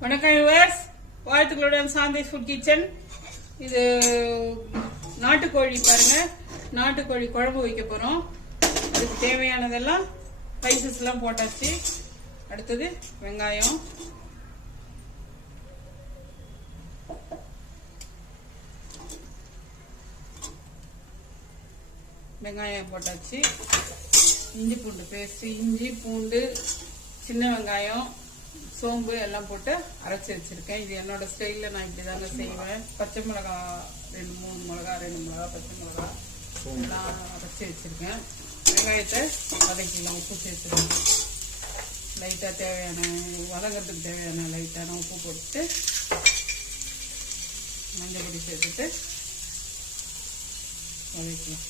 வணக்கம் வியூவர்ஸ், வாழ்த்துக்களுடன் சாந்தி food kitchen. இது நாட்டுக்கோழி பாருங்க, நாட்டுக்கோழி குழம்பு வைக்க போறோம். அதுக்கு தேவையானதெல்லாம் ஸ்பைசஸ் எல்லாம் போட்டாச்சு. அடுத்தது வெங்காயம், போட்டாச்சு. இஞ்சி பூண்டு பேஸ்ட், இஞ்சி பூண்டு, சின்ன வெங்காயம், சோம்பு எல்லாம் போட்டு அரைச்சி வச்சிருக்கேன். இது என்னோட ஸ்டைலில் நான் இப்படி தாங்க செய்வேன். பச்சை மிளகா 2-3 மிளகா, 2 மிளகா, பச்சை மிளகா எல்லாம் அரைச்சி வச்சிருக்கேன். வெங்காயத்தை வதக்கிக்கலாம், உப்பு சேர்த்துருக்கேன். லைட்டாக தேவையான வதங்கிறதுக்கு தேவையான லைட்டான உப்பு போட்டு மஞ்சள் பொடி சேர்த்துட்டு வதக்கலாம்.